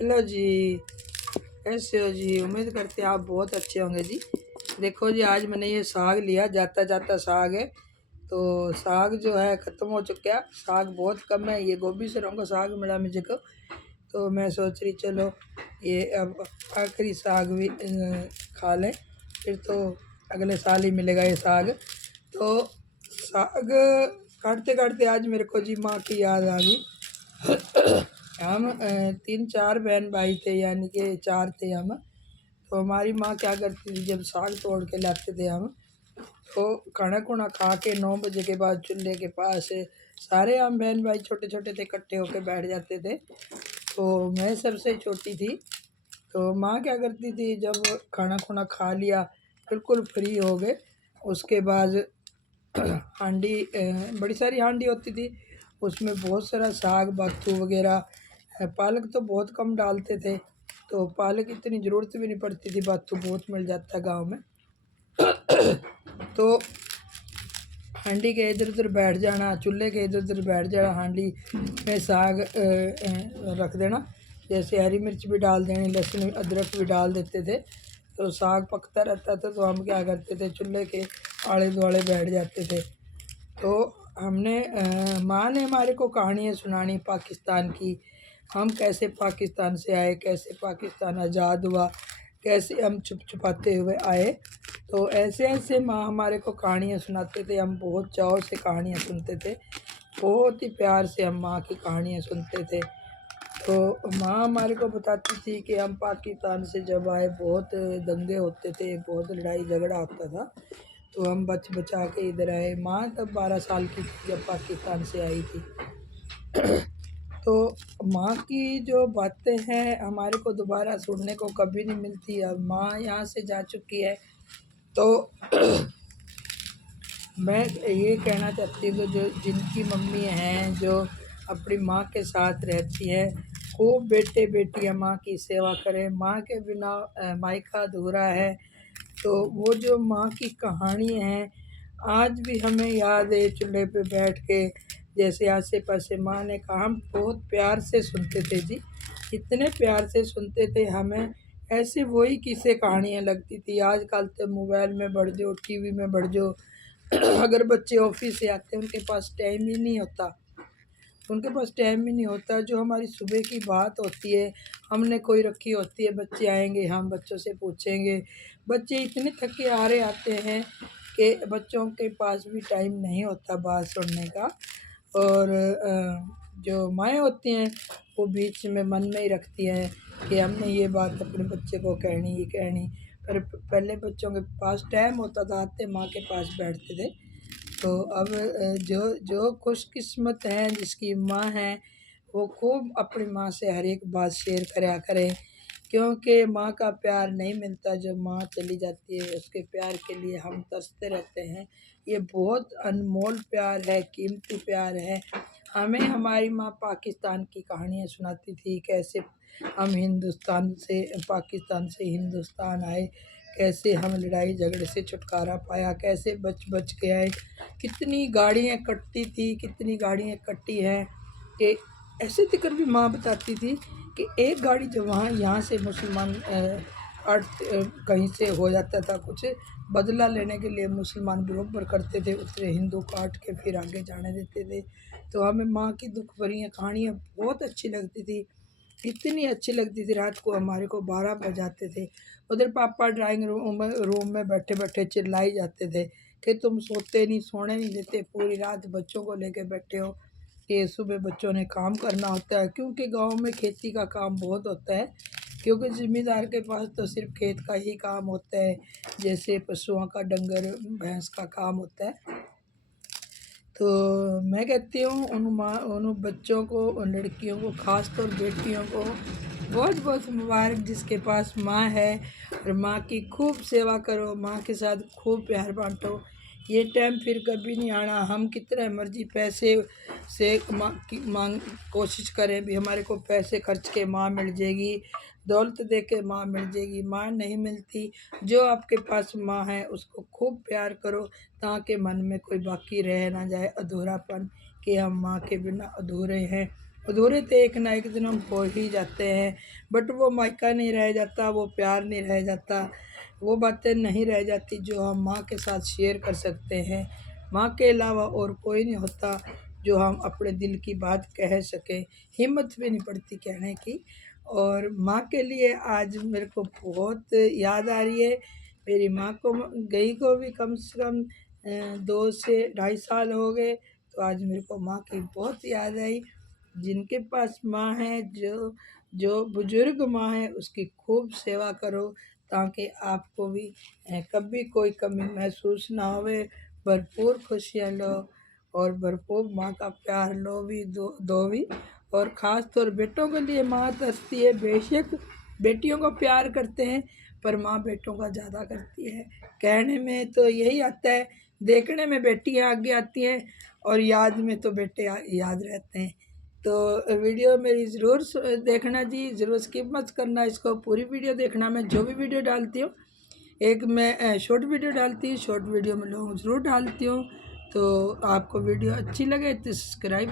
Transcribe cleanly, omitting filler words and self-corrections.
Hello जी, कैसे हो जी। उम्मीद करते हैं आप बहुत अच्छे होंगे जी। देखो जी, आज मैंने ये साग लिया, जाता जाता साग है। तो साग जो है ख़त्म हो चुका है, साग बहुत कम है। ये गोभी सरों का साग मिला मुझे को, तो मैं सोच रही चलो ये अब आखिरी साग भी खा लें, फिर तो अगले साल ही मिलेगा ये साग। तो साग काटते काटते आज मेरे को जी माँ की याद आ गई। हम 3-4 बहन भाई थे, यानी कि 4 थे हम। तो हमारी माँ क्या करती थी, जब साग तोड़ के लाते थे हम, तो खाना खुना खा के 9 बजे के बाद चूल्हे के पास सारे हम बहन भाई छोटे छोटे थे, इकट्ठे होके बैठ जाते थे। तो मैं सबसे छोटी थी। तो माँ क्या करती थी, जब खाना खुना खा लिया, बिल्कुल फ्री हो गए, उसके बाद हांडी बड़ी सारी हांडी होती थी, उसमें बहुत सारा साग बाथू वगैरह, पालक तो बहुत कम डालते थे, तो पालक इतनी ज़रूरत भी नहीं पड़ती थी, बाथू बहुत मिल जाता है गांव में। तो हांडी के इधर उधर बैठ जाना, चूल्हे के इधर उधर बैठ जाना, हांडी में साग रख देना, जैसे हरी मिर्च भी डाल देनी, लहसुन अदरक भी डाल देते थे। तो साग पकता रहता था, तो हम क्या करते थे, चूल्हे के आड़े दुआड़े बैठ जाते थे। तो हमने माँ ने हमारे को कहानियाँ सुनानी पाकिस्तान की, हम कैसे पाकिस्तान से आए, कैसे पाकिस्तान आज़ाद हुआ, कैसे हम छुप छुपाते हुए आए। तो ऐसे ऐसे माँ हमारे को कहानियाँ सुनाते थे, हम बहुत चाव से कहानियाँ सुनते थे, बहुत ही प्यार से हम माँ की कहानियाँ सुनते थे। तो माँ हमारे को बताती थी कि हम पाकिस्तान से जब आए बहुत दंगे होते थे, बहुत लड़ाई झगड़ा होता था, तो हम बच बचा के इधर आए। माँ तब 12 साल की थी जब पाकिस्तान से आई थी। तो माँ की जो बातें हैं हमारे को दोबारा सुनने को कभी नहीं मिलती। अब माँ यहाँ से जा चुकी है, तो मैं ये कहना चाहती हूँ कि जो जिनकी मम्मी हैं, जो अपनी माँ के साथ रहती हैं, खूब बेटे बेटियाँ माँ की सेवा करें। माँ के बिना मायका अधूरा है। तो वो जो माँ की कहानी है आज भी हमें याद है, चूल्हे पे बैठ के जैसे आसे पासे माँ ने कहा, हम बहुत प्यार से सुनते थे जी, इतने प्यार से सुनते थे, हमें ऐसे वही किस्से कहानियाँ लगती थी। आजकल तो मोबाइल में बढ़ जाओ, टीवी में बढ़ जाओ, अगर बच्चे ऑफिस से आते हैं उनके पास टाइम ही नहीं होता, उनके पास टाइम ही नहीं होता। जो हमारी सुबह की बात होती है, हमने कोई रखी होती है, बच्चे आएंगे, हम बच्चों से पूछेंगे। बच्चे इतने थके हारे आते हैं कि बच्चों के पास भी टाइम नहीं होता बात सुनने का। और जो माएँ होती हैं वो बीच में मन में ही रखती हैं कि हमने ये बात अपने बच्चे को कहनी ही कहनी। पर पहले बच्चों के पास टाइम होता था, आते माँ के पास बैठते थे। तो अब जो जो खुशकिस्मत हैं, जिसकी माँ है, वो खूब अपनी माँ से हर एक बात शेयर करा करें, क्योंकि माँ का प्यार नहीं मिलता। जब माँ चली जाती है, उसके प्यार के लिए हम तरसते रहते हैं। ये बहुत अनमोल प्यार है, कीमती प्यार है। हमें हमारी माँ पाकिस्तान की कहानियाँ सुनाती थी, कैसे हम हिंदुस्तान से पाकिस्तान से हिंदुस्तान आए, कैसे हम लड़ाई झगड़े से छुटकारा पाया, कैसे बच बच के आए, कितनी गाड़ियाँ कटती थी, कितनी गाड़ियाँ कटी हैं। कि ऐसे तक भी माँ बताती थी कि एक गाड़ी जब वहाँ यहाँ से मुसलमान कहीं से हो जाता था कुछ, बदला लेने के लिए मुसलमान बराबर करते थे, उतरे हिंदू काट के फिर आगे जाने देते थे। तो हमें माँ की दुख भरी कहानियाँ बहुत अच्छी लगती थी, इतनी अच्छी लगती थी। रात को हमारे को 12 बजाते थे, उधर पापा ड्राइंग रूम में बैठे बैठे चिल्लाई जाते थे कि तुम सोते नहीं, सोने नहीं देते, पूरी रात बच्चों को लेके बैठे हो। कि सुबह बच्चों ने काम करना होता है, क्योंकि गांव में खेती का काम बहुत होता है, क्योंकि ज़िम्मेदार के पास तो सिर्फ खेत का ही काम होता है, जैसे पशुओं का, डंगर भैंस का काम होता है। तो मैं कहती हूँ उन बच्चों को, उन लड़कियों को, ख़ास तौर बेटियों को बहुत बहुत मुबारक जिसके पास माँ है। और माँ की खूब सेवा करो, माँ के साथ खूब प्यार बांटो। ये टाइम फिर कभी नहीं आना। हम कितने मर्जी पैसे से मांग कोशिश करें भी, हमारे को पैसे खर्च के माँ मिल जाएगी, दौलत दे के माँ मिल जाएगी, माँ नहीं मिलती। जो आपके पास माँ है उसको खूब प्यार करो, ताकि मन में कोई बाकी रह ना जाए अधूरापन, कि हम माँ के बिना अधूरे हैं। अधूरे तो एक ना एक दिन हम हो ही जाते हैं, बट वो मायका नहीं रह जाता, वो प्यार नहीं रह जाता, वो बातें नहीं रह जाती जो हम माँ के साथ शेयर कर सकते हैं। माँ के अलावा और कोई नहीं होता जो हम अपने दिल की बात कह सकें, हिम्मत भी नहीं पड़ती कहने की। और माँ के लिए आज मेरे को बहुत याद आ रही है। मेरी माँ को गई को भी कम से कम 2 से ढाई साल हो गए, तो आज मेरे को माँ की बहुत याद आई। जिनके पास माँ है, जो जो बुजुर्ग माँ है, उसकी खूब सेवा करो ताकि आपको भी कभी कोई कमी महसूस ना होवे। भरपूर खुशियाँ लो और भरपूर माँ का प्यार लो भी, दो भी। और ख़ास तौर बेटों के लिए माँ तरसती है, बेशक बेटियों को प्यार करते हैं पर माँ बेटों का ज़्यादा करती है। कहने में तो यही आता है, देखने में बेटियाँ आगे आती हैं और याद में तो बेटे याद रहते हैं। तो वीडियो मेरी ज़रूर देखना जी, ज़रूर स्किप मत करना, इसको पूरी वीडियो देखना। मैं जो भी वीडियो डालती हूँ, एक मैं शॉर्ट वीडियो डालती हूँ, शॉर्ट वीडियो में लॉन्ग ज़रूर डालती हूँ। तो आपको वीडियो अच्छी लगे तो सब्सक्राइब